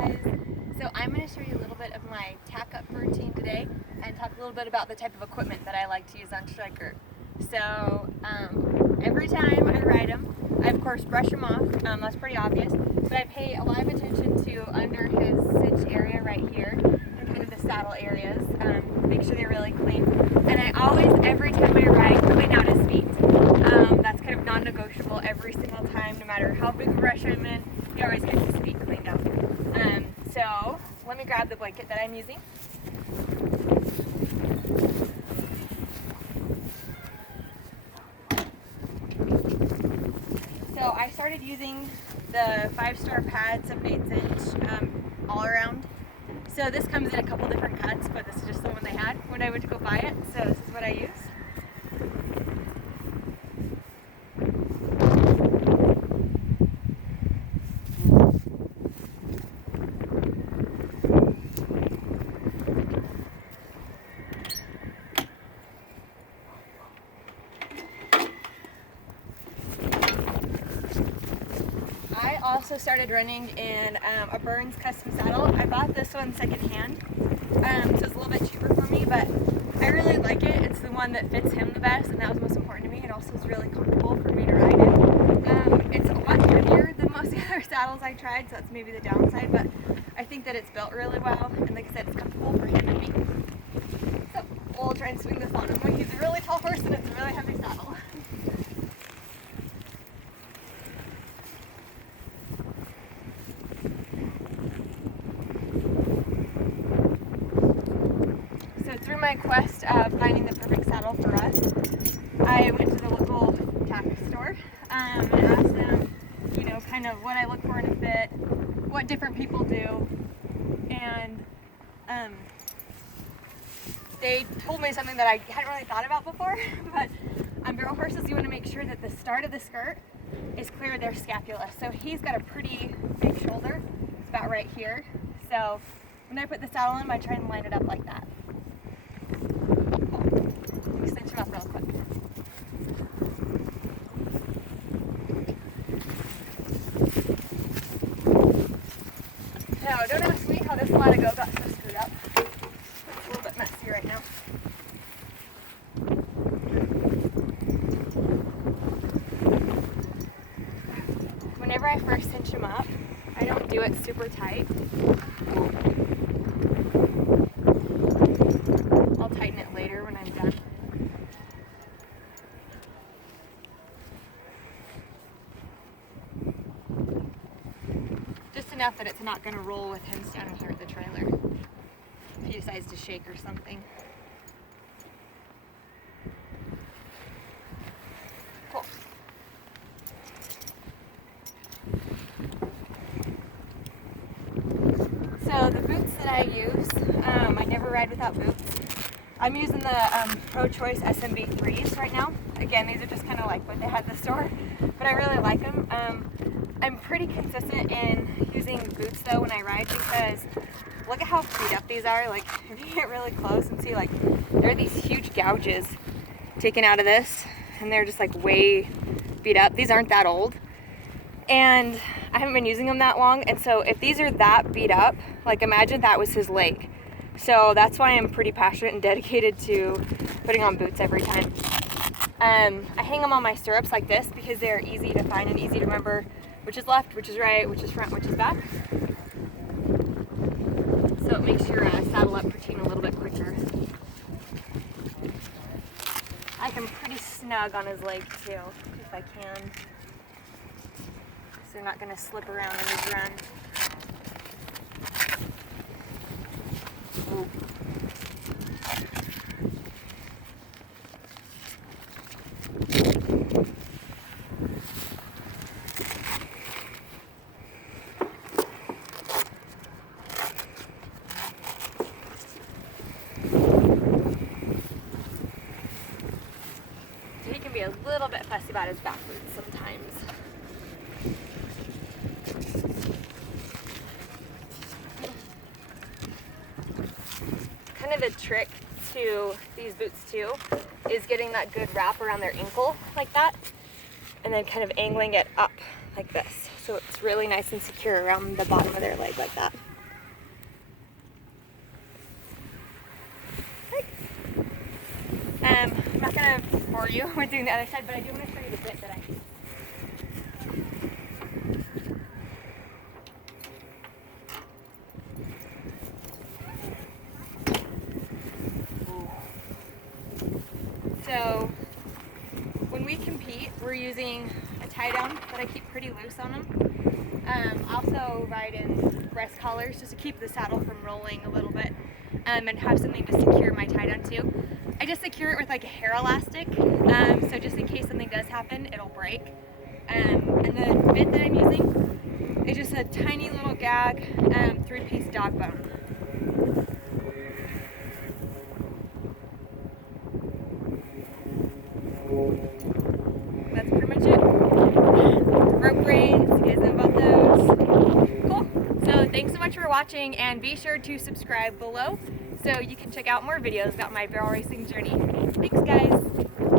guys, so I'm going to show you a little bit of my tack up routine today and talk a little bit about the type of equipment that I like to use on Stryker. So every time I ride them, I of course brush them off, that's pretty obvious, but I pay a lot of attention to under his cinch area right here and kind of the saddle areas, make sure they're really clean. And I always, every time I ride, clean out his feet. That's kind of non-negotiable every single time, no matter how big a rush I'm in, he always gets his feet cleaned out. So let me grab the blanket that I'm using. So I started using the 5-star pad, 7/8 inch, all around. So this comes in a couple different cuts, but this is just the one they had when I went to go buy it. So this is what I use. I also started running in a Burns custom saddle. I bought this one secondhand, so it's a little bit cheaper for me, but I really like it. It's the one that fits him the best, and that was most important to me. It also is really comfortable for me to ride in. It's a lot heavier than most of the other saddles I tried, so that's maybe the downside, but I think that it's built really well, and like I said, it's comfortable for him and me. So we'll try and swing this on him. He's a really tall horse, and it's a really heavy saddle. Through my quest of finding the perfect saddle for us, I went to the local Tack store and asked them, you know, kind of what I look for in a fit, what different people do, and they told me something that I hadn't really thought about before, but on barrel horses you want to make sure that the start of the skirt is clear of their scapula. So he's got a pretty big shoulder, it's about right here, so when I put the saddle on, I try and line it up like that. Let me cinch him up real quick. Now, don't ask me how this lat ago got so screwed up. It's a little bit messy right now. Whenever I first cinch him up, I don't do it super tight. I'll tighten it later when I'm done. Just enough that it's not going to roll with him standing here at the trailer if he decides to shake or something. Cool. So the boots that I use, I never ride without boots. I'm using the Pro Choice SMB3s right now. Again, these are just kind of like what they had at the store, but I really like them. I'm pretty consistent in using boots though when I ride because look at how beat up these are. Like if you get really close and see, like there are these huge gouges taken out of this and they're just like way beat up. These aren't that old and I haven't been using them that long, and so if these are that beat up, like imagine that was his leg. So that's why I'm pretty passionate and dedicated to putting on boots every time. I hang them on my stirrups like this because they're easy to find and easy to remember which is left, which is right, which is front, which is back. So it makes your saddle up routine a little bit quicker. I can pretty snug on his leg too, if I can. So they're not going to slip around in his run. Ooh. So he can be a little bit fussy about his back boots sometimes. Kind of the trick to these boots too is getting that good wrap around their ankle like that and then kind of angling it up like this so it's really nice and secure around the bottom of their leg like that. I'm not going to bore you with doing the other side, but I do want to show you the bit that I use. So when we compete, we're using a tie down that I keep pretty loose on them. Also ride in breast collars just to keep the saddle from rolling a little bit, and have something to secure my tie down to. I just secure it with like a hair elastic, so just in case something does happen, it'll break. And the bit that I'm using is just a tiny little gag, 3-piece dog bone. That's pretty much it. Rope reins, you guys know about those. Cool. So thanks so much for watching, and be sure to subscribe below so you can check out more videos about my barrel racing journey. Thanks guys.